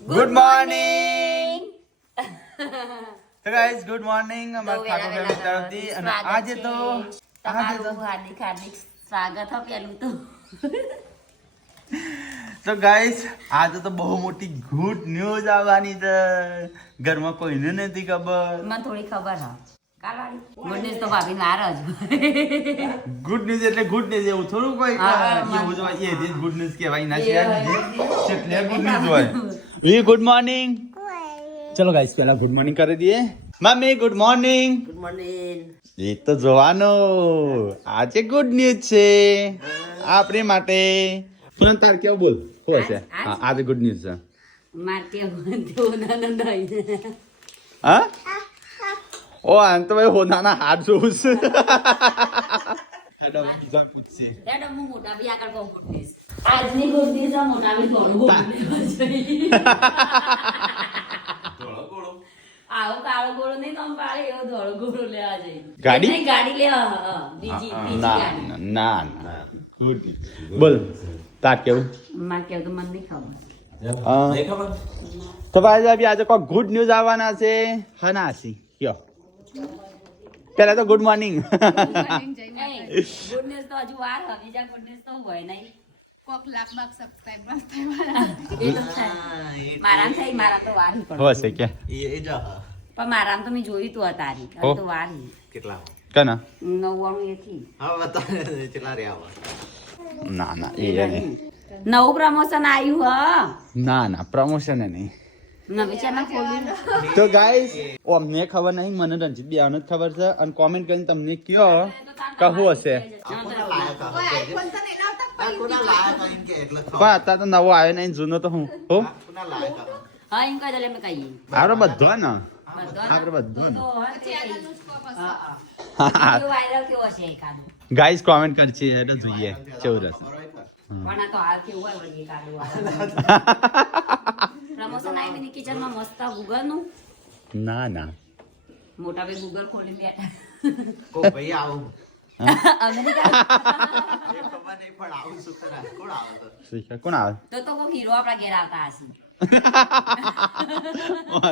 Good morning તો guys good morning અમારા Thakor family તરફથી અને આજે તો તમારું હાર્દિક હાર્દિક સ્વાગત હો પેલું તો ગાઈસ આજે તો બહુ મોટી ગુડ ન્યૂઝ આવવાની છે ઘરમાં કોઈને નથી ખબર મને થોડી ખબર હા ગુડ ન્યૂઝ તો ભાભી નારાજ ગુડ ન્યૂઝ એટલે ગુડ ન્યૂઝ એવું થોડું કોઈ એવું જ હોય એ ગુડ ન્યૂઝ કહેવાય ના છે એટલે ગુડ ન્યૂઝ હોય વી ગુડ મોર્નિંગ ચલો ગાઈસ પહેલા ગુડ મોર્નિંગ કરી દઈએ mummy good morning good morning એ તો જોવાનો આજે ગુડ ન્યૂઝ છે આપણે માટે પણ તાર કેવું બોલ શું હશે હા આજે ગુડ ન્યૂઝ છે મારતે હા ઓ આમ તો ભાઈ હોનાના હાથ જોઉં છે હું મોટા બી આગળ કહું ગુડ ન્યૂઝ આજની ગુડ ન્યૂઝ મોટા બી થોડું આવો કાળો ગોળો નહીં તો પાડે એવો ધોળો ગોળો લેવા જઈએ ગાડી ગાડી લેવા બીજી ગાડી ના ગુડ બોલ તાર કેવું માર કેવું તો મને નહીં ખબર તો ભાઈ આજે કોઈ ગુડ ન્યૂઝ આવવાના છે હનાસી કયો પેલા તો ગુડ મોર્નિંગ ગુડ ન્યૂઝ તો હજુ વાર હવે બીજા ગુડ ન્યૂઝ તો હોય નહીં કોક લાખ બાખ સબસ્ક્રાઇબર મારામ થઈ મારા તો વાર હશે કે પણ મારામ તો મેં જોયું તું તારી હવે તો વાર કેટલા કના 99 એથી હા બતા કેટલા રે આવા ના એ નહીં નવું પ્રમોશન આવ્યું ના પ્રમોશન નહીં નવી ચેનલ ખોલ્યું તો ગાઈસ અમને ખબર નહીં મને રણજીત બી જ ખબર છે અને કોમેન્ટ કરીને તમને કયો કહું હશે પણ અત્યારે તો નવો આવ્યો નહીં જૂનો તો હું હો હા એમ કહી દે અમે કહીએ આપડે બધો ને આપડે બધો ને વાયરલ કેવો છે એકાદો ગાઈસ કોમેન્ટ કરશે એટલે જોઈએ કેવું રહેશે પણ આ તો હાલ કેવું હોય વળી એકાદો પ્રમોશન આવી મિની કિચન માં મસ્ત ગૂગલ નું ના મોટા ભાઈ ગૂગલ ખોલી બેઠા કો ભાઈ આવો અમેરિકા ખબર નહીં પણ આવું શું કરે કોણ આવે તો શીખા કોણ આવે તો કોઈ હીરો આપણા ઘેર આવતા હશે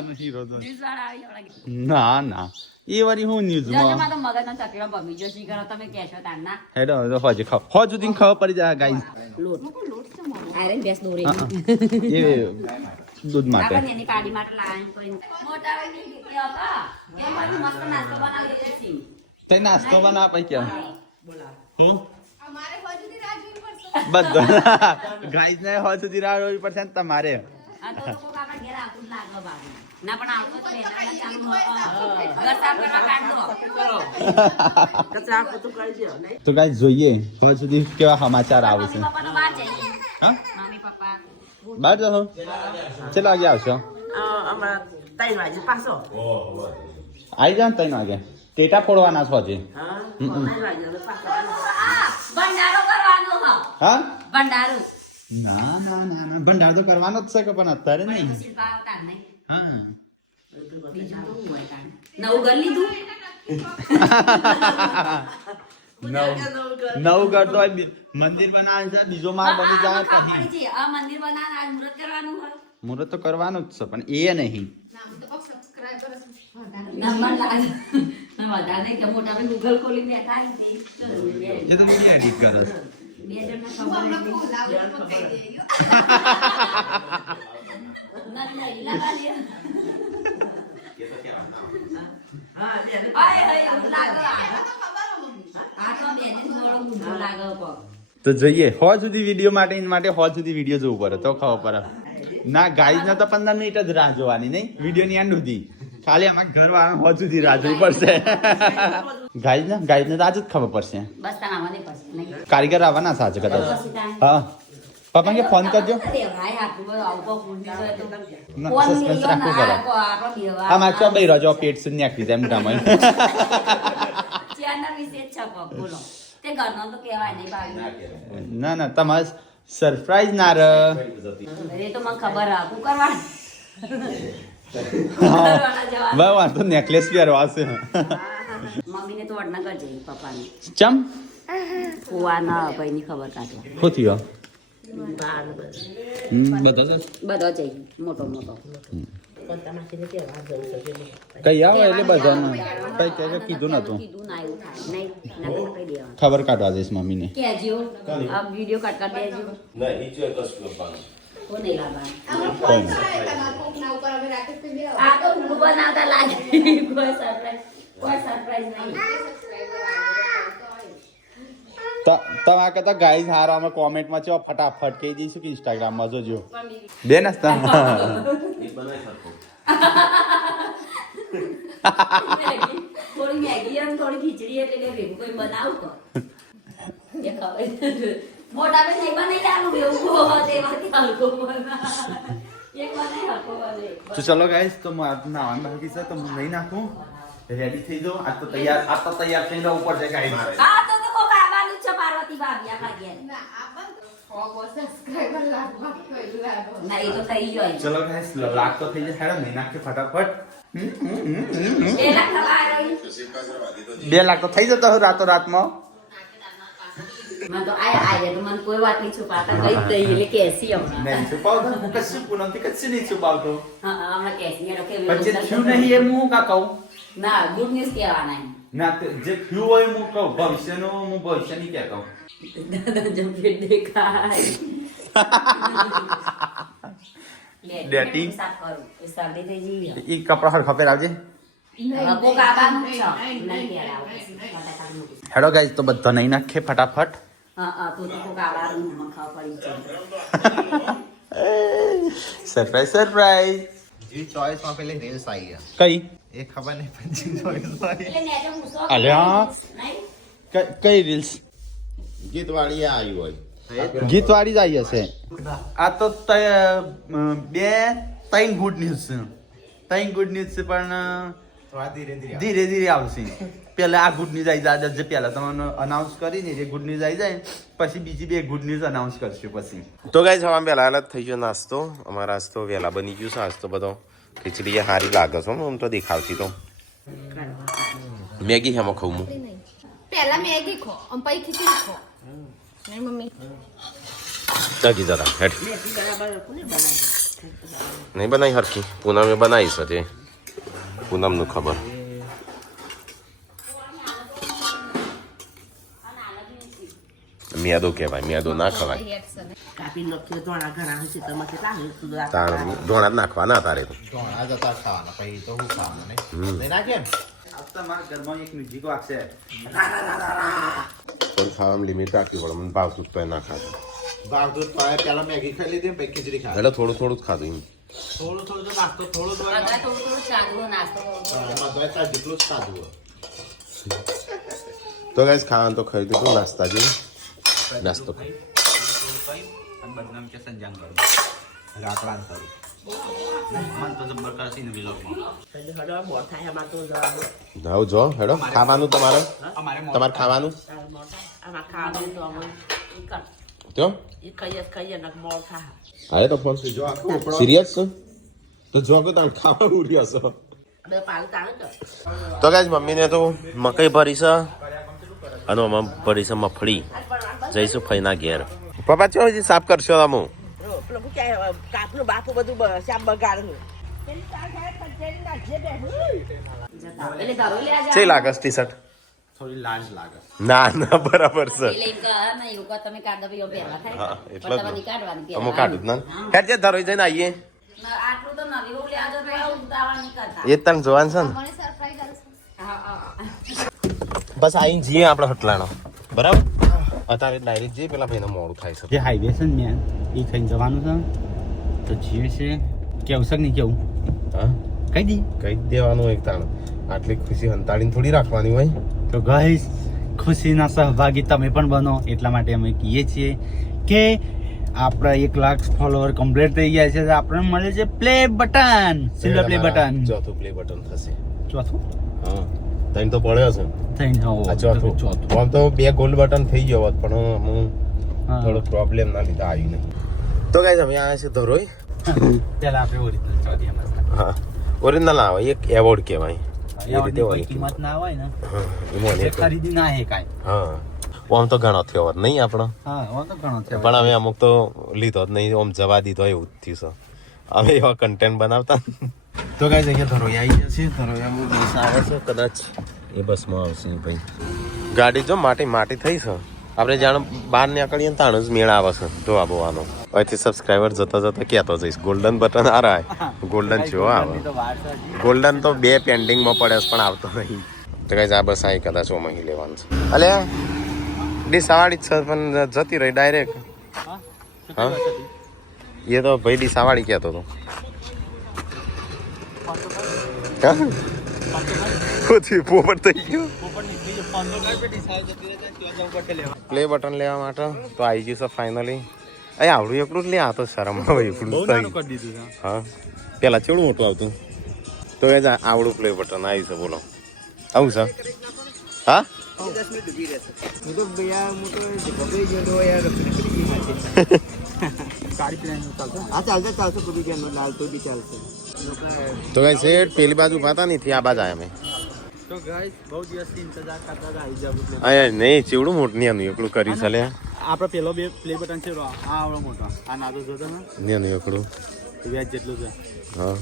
ન્યૂઝ વાળા આવી આપણા ઘેર. ના એ વારી હું ન્યૂઝમાં જજમાં તો મગજનો ચકડો ભમી ગયો શી કરો તમે કહેશો તારના હેડો તો હોજે ખાવ હોજ સુધી ખબર પડી જાય ગાઈસ લોટ આયરન બેસ દોરે એ દૂધ માટે આપણને એની પાડી માટે લાવીને કોઈ મોટા ભાઈ ની કે હતા એ મને મસ્ત નાસ્તો બનાવી દે છે તે નાસ્તો બના આપે કે હું અમારે હજુથી રાહ જોવી પડશે બધા ગાઈસ ને હોજ સુધી રાહ જોવી પડશે ને તમારે આ તો લોકો આપણા ઘેર આવતું જ લાગે બાબુ ના પણ આવતો તો એના ચાલુ ઘર સાફ કરવા કાઢ દો તો ગાઈસ જોઈએ હોજ સુધી કેવા સમાચાર આવે છે મમ્મી પપ્પાનો બહાર જઈએ હા મમ્મી પપ્પા બહાર જાઓ ચલો આગે આવશો આવી જાઓ ને 3 વાગે ટેટા ફોડવાના છો હજી ભંડારો કરવાનો હ હા ભંડારો ના ભંડાર તો કરવાનો જ છે કે પણ અત્યારે નહીં શિલ્પા આવતા નહીં હા બીજું તો શું હોય તાણ નવું ઘર લીધું નવું ઘર તો મંદિર બનાવે છે બીજો માળ બની જાય ખબર પછી પડી છે આ મંદિર બનાવવાનું આજ મુહૂર્ત કરવાનું હોય મુહૂર્ત તો કરવાનું જ છે પણ એ નહીં નામ તો કોક સબસ્ક્રાઇબર નંબર લાગે ના વધારે નહીં કે મોટા ભાઈ ગૂગલ ખોલી બેઠા હતી એ તો મને એડિટ કરે છે બે જણને ખબર હમણાં હતી ખોલાવું પણ કહી દઈએ નથી લગા લે આય આય એવું લાગે આ તો બેને થોડો ગુંડો લાગે પગ તો જોઈએ હોજ સુધી વિડીયો માટે એના માટે હોજ સુધી વિડીયો જોવું પડે તો ખબર પડે ના ગાઈઝ ને તો 15 મિનિટ જ રાહ જોવાની નહીં વિડીયો ની એન્ડ સુધી ખાલી અમારા ઘર વાળા હોજ સુધી રાહ જોવી પડશે ગાઈઝ ને આજ જ ખબર પડશે બસ તાણ આવવાની પછી નહીં કારીગર આવવાના સાચે કદાચ હા પપ્પા કે ફોન કરજો રેવાય આટલું બધું આવું ફોન ના, ફોન suspense રાખવું પડે. આપણો દેવા આ મારે ચો બે રજો પેટ સુધી નાખી દે એમ કામ ચેનલ વિશે જ છે પગ બોલો તે ઘરનો તો કહેવાય નહીં ભાઈ ના તમારે સરપ્રાઈઝ ના રહે એ તો મને ખબર આ તું કરવાનું બહુ વાંધો નેકલેસ પહેરવા છે મમ્મીને તો વડનગર જઈ પપ્પાને ચમ ફુવા ના ભાઈની ખબર કાઢવા શું થયો બાર ને બધું. બધા જ બધો જઈ મોટો મોટો કઈ આવો એટલે બધામાં કઈ કીધું નતું કીધું ના એવું થાય નહીં ના કહી દેવાનું ખબર કાઢવા દઈશ મમ્મીને કહેજો આ વિડીયો કાઢ દેજો ઓ નહીં લાવવાનું આમાં કોણ છે તમારા કોકના ઉપર અમે રાતે પી દેવા આ તો હું બનાવતા લાગે કોઈ સરપ્રાઈઝ નહીં તમારા કરતા ગાઈઝ હારા અમે કોમેન્ટમાં છો ફટાફટ કહી દઈશું કે ઇન્સ્ટાગ્રામમાં જોજો બે નાસ્તા થોડી મેગી અને થોડી ખીચડી એટલે કે ભેગું કોઈ બનાવું તો એ ખબર મોટા બે નહીં બનાવી લાવું એવું તેમાંથી હલકો બના એક બનાવી હલકો બને તો ચલો ગાઈઝ તો નાવાનું બાકી છે તો હું નહીં નાખું રેડી થઈ જાઓ આજ તો તૈયાર થઈને ઉપર છે ગાઈઝ હા તો કોક આવવાનું જ છે પાર્વતી ભાભી આપણા ઘેર ના આપણ 100 સબસ્ક્રાઇબર લાગવા કોઈ લાગો ના એ તો થઈ ગયો ચલો ગાઈઝ લાગ તો થઈ જાય હેડો નહીં નાખે ફટાફટ એ લખવા આવી 2 લાખ તો થઈ જતો રાતો રાતમાં મને તો આય તો મને કોઈ વાત નહીં છુપાતા કઈ દઈ એટલે કેસી હમણાં નહીં છુપાવતો કશું પૂનમથી કશું નહીં છુપાવતો હા હમણાં કેસી એનો કે પણ જે થયું નહીં એ હું કા કહું ના ગુડ ન્યૂઝ કહેવાના એમ. ના જે થયું હોય હું કહું ભવિષ્યનું હું ભવિષ્ય નહીં કહેતો દાદા જમ્પી દેખાય Dating. સાફ કરું એ શરદી થઈ જઈ એ કપડા હરખા પહેરાવજે હવે કોક આવવાનું જ છે નહીં પહેરાવ બટાકાનું મૂકી. હેડો ગાઈઝ તો બધા નહીં નાખે ફટાફટ હા તું તો કોક આવવાનું મને ખબર પડી છે સરપ્રાઈઝ જી ચોઈસ માં પેલી રીલ્સ આવી ગયા કઈ એ ખબર નહીં પણ જી ચોઈસ માં એટલે નેજો મૂસો અલ્યા. નહીં કઈ રીલ્સ ગીત વાળી આવી હોય ગીત વાળી જ આવી હશે આ તો ત્રણ ગુડ ન્યૂઝ છે ત્રણ ગુડ ન્યૂઝ છે પણ થોડા ધીરે ધીરે ધીરે ધીરે આવશે પેલા આ ગુડ ન્યૂઝ આવી જાય જે પેલા તમને અનાઉન્સ કરીને એ ગુડ ન્યૂઝ આવી જાય પછી બીજી બે ગુડ ન્યૂઝ અનાઉન્સ કરશું પછી તો ગાઈઝ હવે વહેલા જ થઈ ગયો નાસ્તો અમારા આજ તો વહેલા બની ગયું છે આજ તો બધો ખીચડી એ સારી લાગે છે આમ તો દેખાવતી તો મેગી હેમાં ખાઉં હું પહેલા મેગી ખો અને પછી ખીચડી ખો નહીં મમ્મી જાગી જરા હેડ નહીં બનાવી હરખી પૂનમે બનાવી છે પૂનમનું ખબર મેદો કહેવાય મેદો ના ખવાય તાર ધોણા જ નાખવાના તારે તો ધોણા જતા ખાવાના પછી તો હું ખાવાનું નહીં નાખે ને તમારા ઘરમાં એક મ્યુઝિક વાગશે પણ ખાવામાં લિમિટ રાખવી પડે મને ભાવતું જ તો ના ખાતું ભાવતું તો પેલા મેગી ખાઈ લીધી પછી ખીચડી ખાઈ એટલે થોડું થોડું જ ખાધું એમ થોડું થોડું તો નાસ્તો થોડું તો બધા થોડું થોડું ચાંદલો નાસ્તો એમાં તો જેટલું જ ખાધું હોય તો ગાઈઝ ખાવાનું તો ખાઈ દીધું નાસ્તા જેવું નાસ્તો ખાઈ બદનામ કે સંજાન કરું લાકડા કરું મન તો જબ્બર કરશે ને વિલોગમાં જાઓ જો હેડો ખાવાનું તમારે અમારે તમારે ખાવાનું તો અરે તો ફોન જો આખું ઉપડો સિરિયસ છો તો જો કે તમે ખાવાનું ઉડ્યા છો તો ગાઈઝ મમ્મીને તો મકઈ ભરી છે અને આમાં ભરી છે મફળી જઈશું ફઈના ઘેર પપ્પા ચો હજી સાફ કરશો તમે કાપનું બાપુ બધું શામ બગાડનું એટલે ઘરો લે આજે ચે લાગે ટી શર્ટ થોડી લાજ લાગે ના ના બરાબર છે એટલે એમ કહે ને એવું કહે તમે કાઢ દો પહેલા થાય હા, પણ એટલે જ તમારે ને. નીકાળવાની પહેલા. અમુક કાઢું જ ના હેડ જે ધરોઈ જઈને આવીએ આટલું તો નવી બહુ લેવા તો ઉતાવળ નહીં કરતા એ તને જોવાન છે ને મને સરપ્રાઈઝ આવશે હા હા બસ આવીને જઈએ આપણે હટલાનો બરાબર અત્યારે ડાયરેક્ટ જઈએ પેલા ભાઈને મોડું થાય છે જે હાઈવે છે ને મેન એ ખાઈને જવાનું છે તો જીવે છે કેવું છે કે નહીં કેવું હા કહી દી કઈ જ દેવાનું એક તાણ આટલી ખુશી હંતાડીને થોડી રાખવાની હોય તો ગાઈસ ખુશીના સહભાગી તમે પણ બનો એટલા માટે અમે કહીએ છીએ કે આપણા 1 લાખ ફોલોવર કમ્પ્લીટ થઈ ગયા છે તો આપણને મળે છે play button silver play button ચોથું પ્લે બટન થશે ચોથું હા તને તો પડ્યો છે આ ચોથું આમ તો 2 ગોલ્ડ બટન થઈ ગયો હોત પણ હું થોડો પ્રોબ્લેમ ના લીધા આવી નહીં તો ગાઈસ અમે આવ્યા છે ધરોઈ પેલા આપણે ઓરિજિનલ ચોથી હા ઓરિજિનલ આવે એક એવોર્ડ કહેવાય એ રીતે હોય કિંમત ના હોય ને હા એમાં ખરીદી ના હે કાંઈ હા આમ તો ઘણો થયો હોત નહીં આપણો હા હું તો ઘણો છે પણ હવે અમુક તો લીધો જ નહીં આમ જવા દીધો એવું જ થયું છે હવે એવા કન્ટેન્ટ બનાવતા તો ગાઈસ અહીંયા ધરોયા આવી જશે ધરોયામાં બસ આવે છે કદાચ એ બસમાં આવશે ભાઈ ગાડી જો માટી થઈ છે આપણે જાણે બહાર નીકળીએ ને તાણ જ મેળ આવે છે જોવા બોવાનો અહીંથી સબસ્ક્રાઈબર જતા કહેતો જઈશ ગોલ્ડન બટન આ રહ્યા ગોલ્ડન છે આવે ગોલ્ડન તો 2 પેન્ડિંગમાં પડે છે પણ આવતો નહીં તો ગાઈસ આ બસ અહીં કદાચ ઓમાં લેવાનું છે અલે ડીસાવાળી જ છે પણ જતી રહી ડાયરેક્ટ હા એ તો ભાઈ ડીસાવાળી કહેતો હતો પોપટ થઈ ગયો પ્લે બટન લેવા માટે તો આવી ગયું છે ફાઇનલી અહીં આવડું એકલું જ લે આ તો શરમ આવે એકલું હા પેલા ચેવડું મોટું આવતું તો એ જ આવડું પ્લે બટન આવ્યું છે બોલો આવું છે હા તો કઈ શેઠ પેલી બાજુ પાતા નહીં આ બાજુ આવ્યા મેં તો ગાઈસ બહુ દિવસથી ઇંતજાર કરતા હતા આવી જાવ એટલે અહીંયા નહીં ચેવડું મોટું નહીં આનું એકલું કરી ચાલે આપણો પેલો બે પ્લે બટન છે આ આવડો મોટો આ નાનો જોતો ને નહીં એકલું વ્યાજ જેટલું છે હા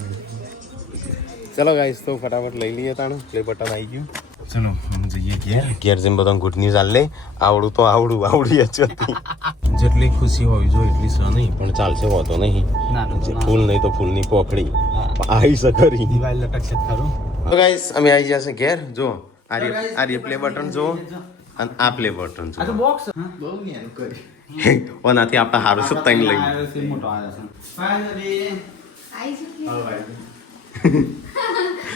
ચલો ગાઈસ તો ફટાફટ લઈ લઈએ તાણું પ્લે બટન આવી ગયું ચલો હું જઈએ ઘેર જઈને બધા ગુડ ન્યૂઝ આલ લે આવડું તો આવડી જ હતી જેટલી ખુશી હોવી જોઈએ એટલી સહ નહીં પણ ચાલશે હોતો નહીં ફૂલ નહીં તો ફૂલની પોખડી આવી શકરી દિવાળી લટકશે ખરું તો ગાઈસ અમે આવી ગયા છે ઘેર જો આ પ્લે બટન જો અને આ પ્લે બટન જો બોક્સ બહુ ન્યાનું કરી ઓનાથી આપણે હારું શું તૈન લઈ મોટો આવ્યો છે ફાઇનલી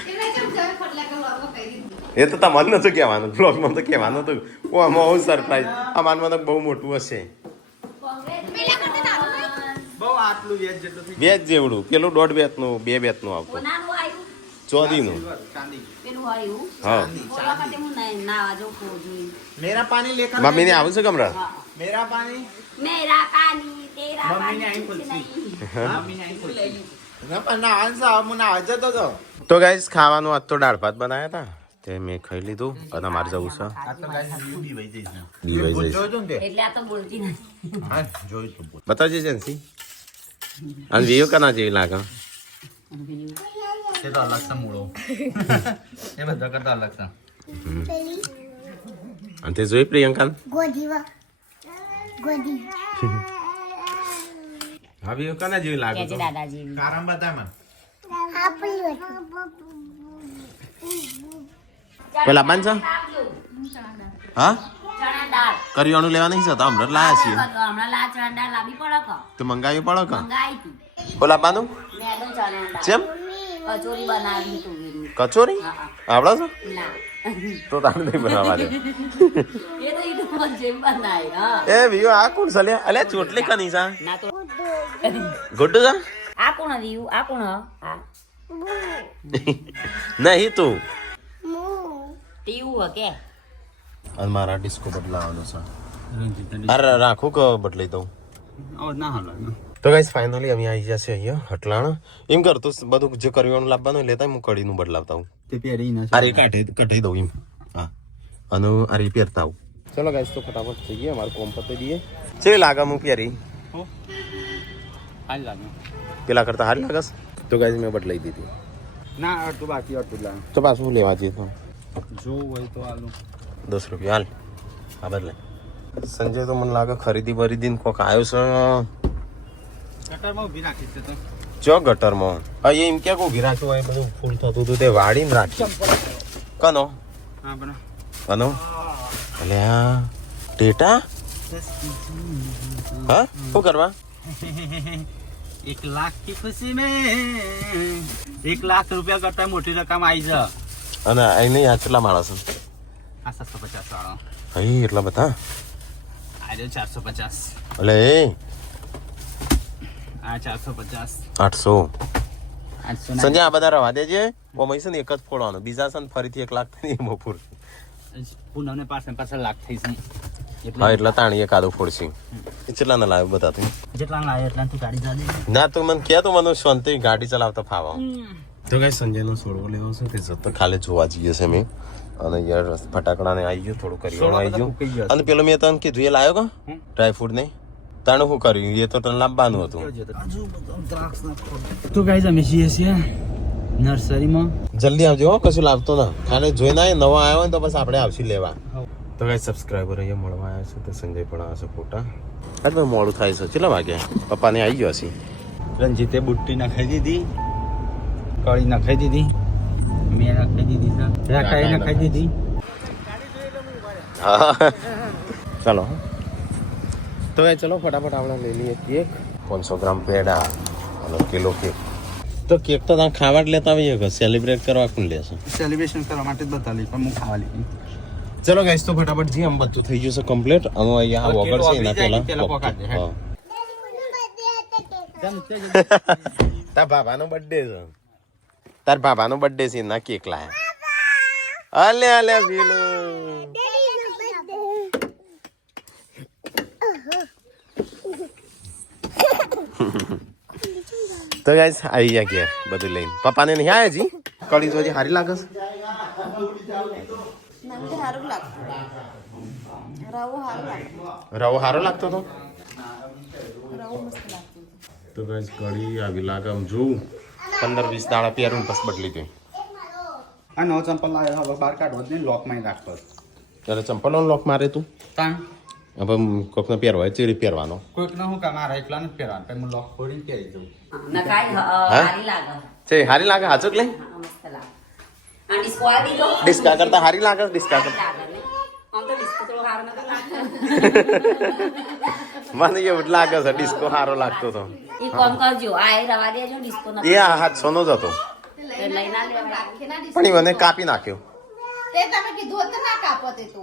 એમે કેમ જવે ફટલા કે વાગો કહી દીધું એ તો તમારે નતું કહેવાનું બ્લોગમાં તો કહેવાનું હતું ઓ આમાં બહુ સરપ્રાઈઝ અમારમાં તો બહુ મોટું હશે પેલા કરતા તારું બહુ આટલું વ્યાજ જેટલું થઈ બેચ જેવડું પેલું 1.5 બેચનું 2 બેચનું આવતું કોનાનું આવ્યું ચોદીનું ચાંદી પેલું આવ્યું હા બોલવા માટે હું નાવા જવું જોઈ મેરા પાણી લેકર મમ્મીને આવું છે કમરા મેરા પાણી મેરા પાણી તેરા મમ્મીને પાણી આઈ કુછ ખુલસી નહીં મમ્મીને આઈ ખુલસી ના પણ ના આન્સર હું ના જતો તો તો ગાઈસ ખાવાનું આજ તો દાળ ભાત બનાવ્યા હતા તે મેં ખાઈ લીધું અને મારે જવું છે આ તો ગાઈસ વ્યૂ દી વઈ જઈશ દીવાઈ જઈશ જોજો ને એટલે આ તો બોલતી નથી હા જોઈ તો બતાવજે જેન્સી અને વિયો કના જેવી લાગે તે તો અલગ છે મૂળો એ બધા કરતા અલગ છે અને તે જોઈ પ્રિયંકા હા વિયો કના જેવી લાગે કે છે દાદાજી કારણ બતા મને પેલા બાંધ છે હા ચણા દાળ કરિયાણું લેવા નહીં જતા હમણાં લાયા છીએ હમણાં લા ચણા દાળ લાવી પડે કે તો મંગાવી પડો કે મંગાઈ હતી ઓલા બાનું મેદો ચણા દાળ ચેમ કચોરી બનાવી તું એની. કચોરી આવડે છે ના તો તારે નહીં બનાવવા દે એ તો ઈટું જેમ બનાય હા એ વિયો આ કોણ સલે અલે ચોટલી કની સા ના તો ગુડ્ડુ સા આ કોણ આવ્યું આ કોણ હા નહીં તું ટીવું હે કે અને મારા ડિસ્કો બદલાવાનો છે અરે રાખું કે બદલાઈ દઉં ના હાલો તો ગાઈસ ફાઇનલી અમે આવી જશે અહીંયા હટલાણ એમ કર તું બધું જે કરવાનું લાવવાનું હોય લેતા હું કડીનું બદલાવતા હું તે પહેરી ના અરે કઢાઈ દઉં એમ હા અને અરે પહેરતા આવું ચલો ગાઈસ તો ફટાફટ થઈ ગયા અમારે કોમ પતી દઈએ ચેવી લાગે હું પહેરી હાલ લાગે પેલા કરતા હારી લાગસ તો ગાઈસ મેં બદલાઈ દીધી ના અડધું બાકી અડધું લાગે તો પાછું લેવા જઈએ તો જોવું હોય તો હાલો 10 રૂપિયા હાલ હા બદલે સંજય તો મને લાગે ખરીદી બરીદીને કોક આવ્યો છે કટારમાં ઊભી રાખી છે તો ચો ગટરમાં એમ ક્યાં કોઈ રાખ્યું હોય બધું ફૂલ થતું હતું તે વાડીને રાખ્યું કનો હા બનો કનો અલે આ ટેટા હા શું કરવા 1 લાખ की खुशी में 1 लाख रुपया करता मोटी रकम आई जा અને અહીં નહીં આ કેટલા માણસ आ 750 वाला અહીં એટલા બધા आ जाओ 450 અલે એ आ 450 800 800 સંજય આ બધા રવા દેજે ઓમાં છે ને એક જ ફોડવાનો બીજા છે ને ફરીથી 1 લાખ થઈ બપોર પૂનમ ને પાછળ લાખ થઈ છે હા એટલે તાણી એકાદો ફોડશી કેટલા ના લાવ્યો બતા તું જેટલા લાવે એટલા તું ગાડી જા દે ના તું મને કે તો મને શાંતિ ગાડી ચલાવતા ફાવા તો કઈ સંજયનો છોડવો લેવો છે તે જતો ખાલી જોવા જઈએ છે મેં અને યાર ફટાકડા ને આવી ગયું થોડું કરી સોડા આવી બધા ફૂંકાઈ ગયું ગયા. અને પેલો મેં તને કીધું એ લાવ્યો કા ડ્રાય ફ્રૂટ ને તાણે શું કર્યું એ તો તને લાવવાનું હતું તો ગાઈઝ અમે છીએ નર્સરીમાં. જલ્દી આવજો હો કશું લાવતો ના ખાલી જોઈને આવે નવા આવ્યો હોય ને તો બસ આપણે આવશું લેવા. તો કઈ સબસ્ક્રાઈબર અહીંયા મળવા આવ્યા છે તો સંજય પણ આવશે ફોટા એટલે મોડું થાય છે કેટલા વાગ્યા પપ્પાને આવી ગયો હશે. રંજીતે બુટ્ટી નખાઈ દીધી, કળી નખાઈ દીધી, મેં નખાઈ દીધી, રાકાઈ નખાઈ દીધી. હા ચાલો તો ભાઈ ચલો ફટાફટ આપણે લઈ લઈએ કેક 500 ગ્રામ પેડા અને કિલો કેક. તો કેક તો તમે ખાવા જ લેતા આવીએ કે સેલિબ્રેટ કરવા કોણ લેશે? સેલિબ્રેશન કરવા માટે જ બધા લઈ પણ હું ખાવા લઈ. ચલો ગાઈસ તો ફટાફટ જી આમ બધું થઈ ગયું છે કમ્પ્લીટ. અમે અહીંયા આ વગર છે એના પેલા પોકાડ દે. હા તાર બાબાનો બર્થડે છે, તાર બાબાનો બર્થડે છે ના કેક લાયા. અલે અલે પેલો તો ગાઈસ આવી ગયા ઘેર બધું લઈને. પપ્પાને નહીં આવ્યા જી કળી જોજી સારી લાગે છે. રવો સારો લાગતો તો તો ગાઈસ કળી આવી લાગે આમ જોઉં 15-20 દાડા પહેરું ને પછી બદલી ગઈ. આ નવો ચંપલ લાવ્યો હવે બહાર કાઢવો જ નહીં, લોકમાં રાખતો. ત્યારે ચંપલનો લોક મારે તું તાણ હવે કોકને પહેરવા ચીરી પહેરવાનો. કોઈક ના હું કામ મારા એકલા નથી પહેરવાનું, પછી હું લોક ખોલીને પહેરી જઉં. નખાય હારી લાગે. છે હારી લાગે હાચું કે લઈ હા, મસ્ત લાગે. આ ડિસ્કો આ દીધો. ડિસ્કા કરતા હારી લાગે ડિસ્કા કરતા લાગે ને. આમ તો ડિસ્કો થોડો હારો નતો લાગતો. મને એવું જ લાગે છે ડિસ્કો સારો લાગતો હતો. ઈ કોમ કરજો. આ એ રવા દેજો ડિસ્કો નતો. એ આ 700 નો જ હતો એ લઈ ના લેવા. પણ એ મને કાપી નાખ્યો તે તમે કીધું હતું ના કાપો તે તો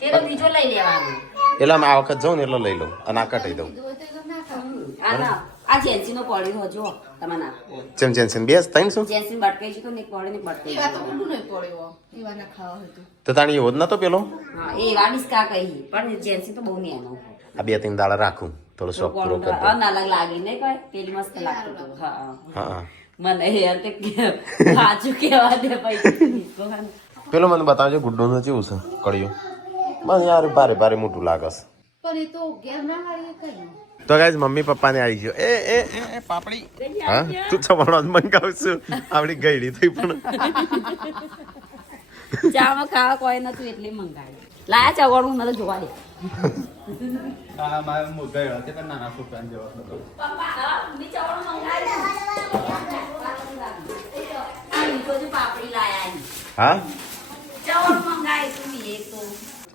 તે તો બીજો લઈ લેવાનો. એટલે આ વખત જાઉં ને એટલો લઈ લઉં અને આ કટાઈ દઉં. કીધું હતું તો ના કાપો. આ ના આ જેન્સી નો પડ્યો હજો તમે ના. ચેમ ચેમ બે 300 જેન્સી બટકાઈ જતો ને પડે ને બટકાઈ એવા તો જતો. ઊંડું નહીં પડ્યો એવા ના ખાવા હતું તો તાણી એવો જ નતો પેલો. હા એ એવા ડિસ્કા કહી પણ જેન્સી તો બહુ નેનો. આ 2-3 દાડા રાખું થોડો શોખ પૂરો કરી દઉં. અલગ લાગી ને કઈ પેલી મસ્ત લાગતું હતું. હા હા મને યાર તે સાચું કેવા દે પૈસા. પેલો મને બતાવજો ગુડ્ડો નો કેવું છે કળિયો. મને યાર ભારે ભારે મોટું લાગે છે. પણ એ તો ઘેર ના હારીએ કઈ તો ગાઈસ મમ્મી પપ્પાને આવી ગયો એ પાપડી હા તું ચવાણો જ મંગાવશું આપડી ગઈડી થઈ પણ ચામાં ખાવા કોઈ નતું એટલે મંગાવ્યું. લાયા ચવાણું મને જોવા દે. આ મારે ગયો તે પણ નાના છોકરાને જેવો હતો. પપ્પા મી ચવાણું મંગાવ્યું. આ નીકો જે પાપડી લાયા ની. હા ચવાણું મંગાવ્યું તું મી એક તો.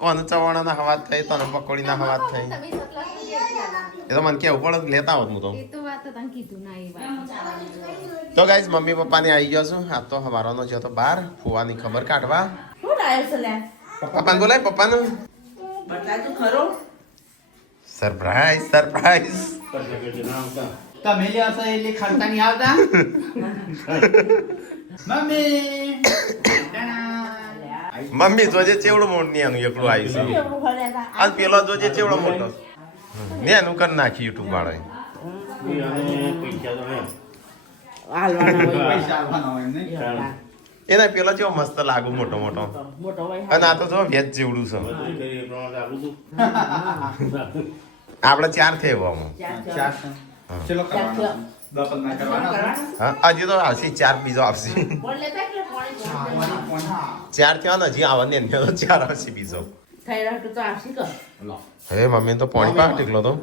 ઓને ચવાણાના હવાત થઈ તને પકોડીના હવાત થઈ તમે સતલા સુધી ગયા એ તો મને કેવું પડે લેતા હોત હું તો. એ તો વાત તને કીધું ના એ વાત તો ગાઈસ મમ્મી પપ્પાને આવી ગયો છું આ તો હવારોનો છે તો બહાર ફુવાની ખબર કાઢવા. શું લાવ્યો છે લે? પપ્પાને બોલાય પપ્પાનું બતાય તું ખરો સરપ્રાઈઝ સરપ્રાઈઝ. તમે લ્યો છો એટલે ખર્ચા નહીં આવતા. મમ્મી મમ્મી જોજે ચેવડો મોટ ને એનું એકલું આવ્યું છે અને પેલો જોજે ચેવડો મોટો ને એનું કરી નાખી યુટ્યુબ વાળાએ. પૈસા આવવાના હોય નહીં. એના પેલો જેવો મસ્ત લાગુ મોટો મોટો મોટો હોય અને આ તો જો વેજ જેવડું છે. આપણે 4 થઈ આમાં ચાર છે. ચલો કરવાનો. દફન ના કરવાનો. હા હજી તો આવશે 4 બીજો આવશે. બોલ લેતા એટલે પાણી 4 થયા ને હજી આવવાની એની તો 4 આવશે બીજો. થઈ રહ્યો તો આવશી કર લો. હવે મમ્મી તો પાણી પાક ટીકલો તો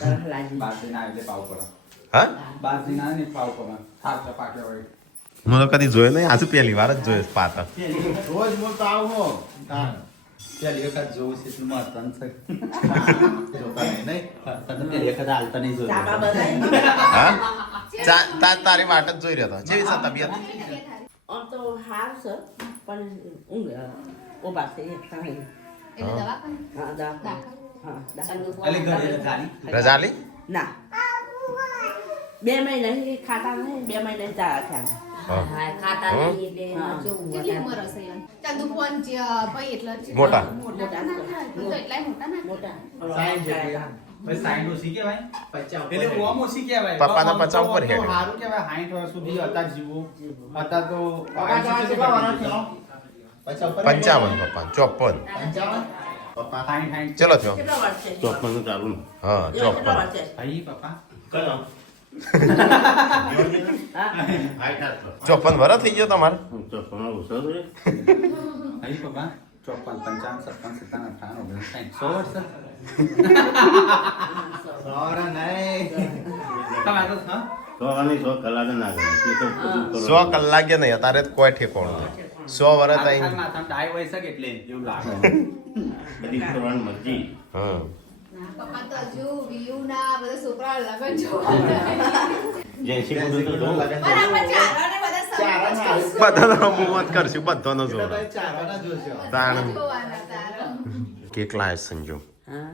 તરફ લાગી બાજરી ના એટલે પાવ પડે. હા બાજરી ના ને પાવ પડે. થાક પાકે હોય. હું તો કદી જોયો નહીં આજે પહેલી વાર જ જોયો છે પાતા. રોજ બોલતો આવો. પેલી વખત જોવું છે એટલું મહત્વ છે. જોતા નહીં. તને પેલી વખત હાલતા નહીં ચાપા જોયું. બધાય હા તારી વાટ જ જોઈ રહ્યો હતો જેવી છે તબિયત. આમ તો હાર છે પણ ઊંઘ ઉભા થઈ એટલે દવાખાને હા દા હા એટલે ઘરે રજાની. રજા લી ના 2 મહિના ખાતા નહીં 2 મહિના ચારા થયા હા. હા ખાતા નહીં એટલે જોવું કેટલી વધારે. ઉંમર હશે એમ? ચાંદુ ફોન છે, ભાઈ એટલા જ છે. મોટા. મોટા ના થાય. તું તો એટલાય મોટા ના મોટા સાઈન જેટલી. પછી સાઈન ઓછી કહેવાય. એટલે ઓમ ઓછી કહેવાય. પપ્પાના ઓમ તો 50 ઉપર હેડે. સારું કહેવાય. 60 વર્ષ સુધી હતા જીવો. હતા તો પછી ઉપર 55 પપ્પા 54 55 પપ્પા ફાઈન ફાઈન ચલો થયો કેટલા વર્ષ છે 54 ચાલુ હા કેટલા 54 વર્ષ છે ભાઈ પપ્પા કયો હા 54 વરસ થઈ ગયો તમારે ભાઈ પપ્પા 54 55 57 58 100 વર્ષ સોરા નહીં તમારે તો હા 100 કલાકે નહીં અત્યારે તો કોઈ ઠેકોણું નહીં 100 વરસ થઈ માથામાં ડાય હોય શકે એટલે એવું લાગે હા પપ્પા તો હજુ વ્યૂ ના બધા છોકરા લગન જોવાના. પણ આપણે ચારોને બધા સંપર્ક કરશું. બધાનો મોત કરશું બધાનો જોડે ચારવાના જોશો તાણ જોવાના તારો. કેક લાય સંજો હા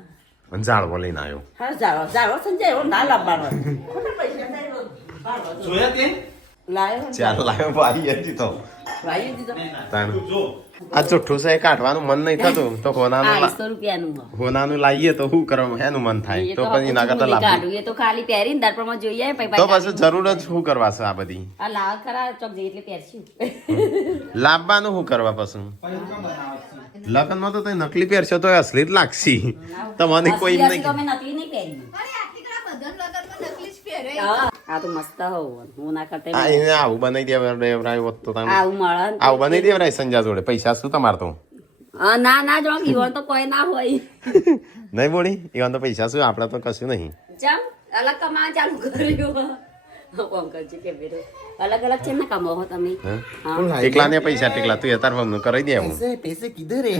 અને જાળવો લઈને આવ્યો હા જાવ સંજય એવો ના લાવવાનો ખોટા પૈસા થાય રોજ. ભાડો જો. જોયા તે લાયો ચાલ લાવ્યો ભાઈ હતી તો ભાઈ દીધો તાણ આ ચોઠ્ઠું છે એ કાઢવાનું મન નહીં થતું તો હોનાનું 500 રૂપિયાનું હોનાનું લાવીએ તો શું કરવાનું એનું મન થાય તો પછી ના કરતા લાભ કાઢું એ તો ખાલી પહેરીને દર્પણમાં જોઈએ પછી તો પછી જરૂર જ શું કરવા છે આ બધી આ લાવ ખરા ચોક જઈએ એટલે પહેરશું લાવવાનું શું કરવા પછી પછી કેમ બનાવે છે લગ્નમાં તો તઈ નકલી પહેરશો તો અસલી જ લાગશી તમને કોઈ અસલી નહીં અમે નકલી નહીં પહેરી અરે આટલી ઘણા બધાના લગનમાં નકલી જ પહેરે. આ તો મસ્ત હોવું હું ના કરતે આ એને આવું બનાવી દેવરાય હોત તો તમે આવું મળે ને. આવું બનાવી દેવરાય સંજા જોડે પૈસા શું તમારે તો ના ના જો ઈવન તો કોઈ ના હોય નહીં બોલી એવા તો પૈસા શું આપડે તો કશું નહીં ચમ અલગ કમાવા ચાલુ કર્યું પંકજ કે બેરો અલગ અલગ છે ને કમાવો તમે હા એકલા ને પૈસા ટેકલા તું તાર મમ્મી કરી દે હું પૈસે કીધું રે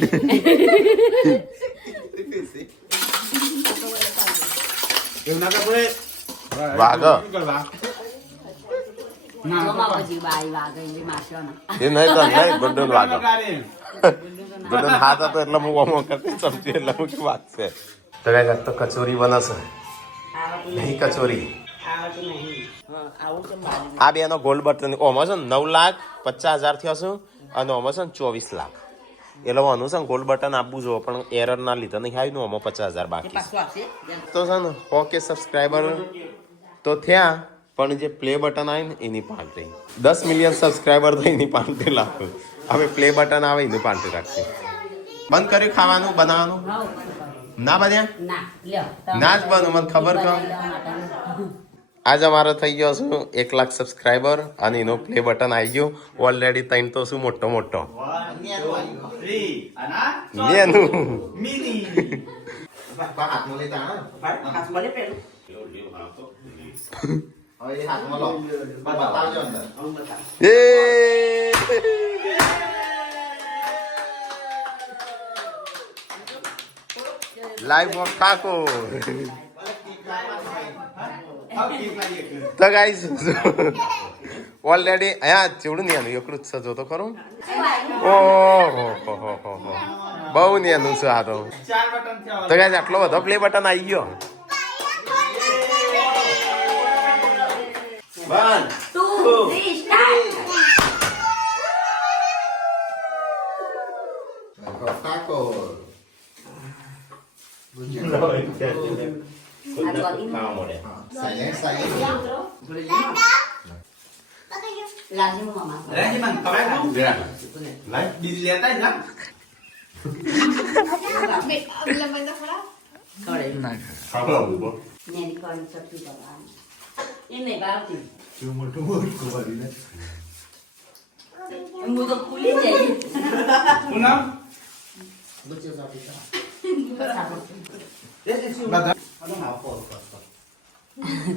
એવું ના કરે વાઘ જો માવજી બાઈ વાગે એ મારશો ના એ નહીં તો નહીં ગોડન વાઘ ગોડન હાથ હતો એટલે હું ઓમો કરતી સમજી એટલે હું શું વાત છે તો કઈ તો કચોરી બનશે નહીં કચોરી આવતું નહીં હા આવું કેમ બાજુ આ બેનો ગોલ્ડ બટન ઓમાં છે ને 9,50,000 થયો છે અને ઓમાં છે ને 24 લાખ એટલે આનું છે ને ગોલ્ડ બટન આપવું જોઈએ પણ એરર ના લીધે નહીં આવ્યું ને ઓમાં 50,000 બાકી છે. પાછું આપશે તો છે ને 100K સબસ્ક્રાઈબર તો થયા પણ જે પ્લે બટન આવે ને એની પાર્ટી 10 મિલિયન સબસ્ક્રાઈબર તો એની પાર્ટી લાખો હવે પ્લે બટન આવે એની પાર્ટી રાખશે બંધ કર્યું ખાવાનું બનાવવાનું ના બન્યા ના લ્યો ના જ બનું મને ખબર કહો આજ અમારો થઈ ગયો શું 1 લાખ સબસ્ક્રાઈબર અને એનો પ્લે બટન આવી ગયું ઓલરેડી ત્રણ તો શું મોટો મોટો મેનું હાથમાં લેતા હાથમાં લે પેલું હવે એ હાથમાં લો બતાવજો અંદર હું બતાવ એ લાઈવ ઓફ ઠાકોર તો ગાઈસ ઓલરેડી અહીંયા ચેવડું નેનું એકલું જ સજો તો ખરું ઓહો બહુ નેનું છે આ તો 4 બટન થયા તો ગાઈસ આટલો બધો પ્લે બટન આવી ગયો તું સ્ટાર્ટ ઠાકોર સાયલેન્ટ સાયલેન્ટ લાજી મામા રાજી મને ખબર લાઈટ બીજી લેતા જ ના એટલે મને ખરા નેની કોણ સટકી કરવાની એમ નહીં બાવતી હું તો ખુલી જઈ પૂનમ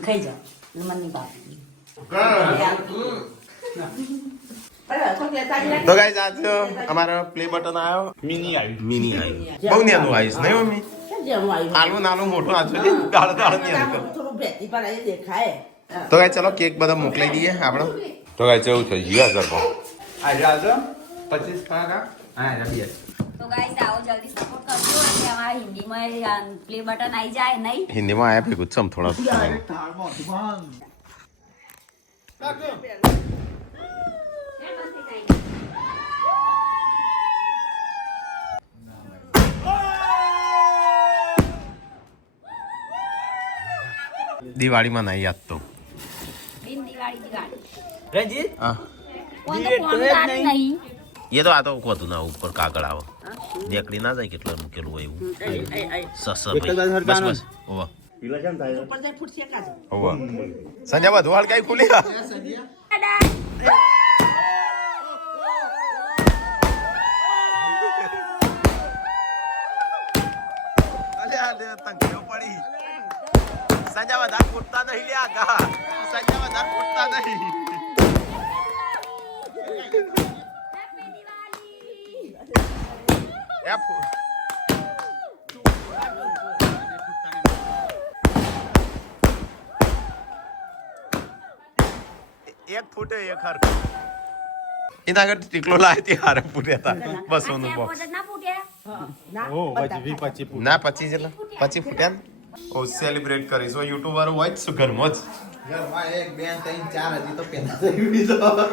ખાઈ જાઓ મનની બાપ તો ગાઈસ આજ અમારો પ્લે બટન આવ્યો મિની આવી મિની આવ્યું બહુ નેનું આવીશ નહીં મમ્મી નાનું નાનું મોટું આજુ દાળ દાળ નેનું થોડું ભેટી પર આવી દેખાય તો ગાઈ ચલો કેક બધા મોકલાઈ દઈએ આપણો તો ગાઈ એવું થઈ ગયું ગરબો આજે આવજો 25 ખાગા હા રબિયા તો ગાઈસ આવો જલ્દી સપોર્ટ કરજો અને અમારા હિન્દીમાં પ્લે બટન આવી જાય નહીં હિન્દીમાં આયા ભેગું ચમ થોડા દિવાળીમાં નહીં યાદ તો બિન દિવાળી દિવાળી રંજીત હા કોઈ તો ફોન તારી નહીં એ તો આ તો કોતું ના ઉપર કાગળ આવે નીકળી ના જાય કેટલા મૂકેલું હોય એવું સસ એક જ બાજુ બસ હરકાનું. બસ ઓવા ઉપર જાય ફૂટ શેકા છે ઓવા સંજય બધું હાલ કઈ ખુલી સંજય વધારે ફૂટતા નહીં લ્યા ગા સંજય વધારે ફૂટતા નહીં એ એક ફૂટે એક હરખું એના આગળ ટીકલો લાવે તે હારે ફૂટ્યા હતા બસ ઓનું બોક્સ ના ફૂટ્યા ના 25 જેટલા 25 ફૂટ્યા ને ઓ સેલિબ્રેટ કરીશું યુટ્યુબર હોય જ શું ઘરમાં જ ઘરમાં 1 2 3 4 હજી તો પહેલા થઈ ગયું તો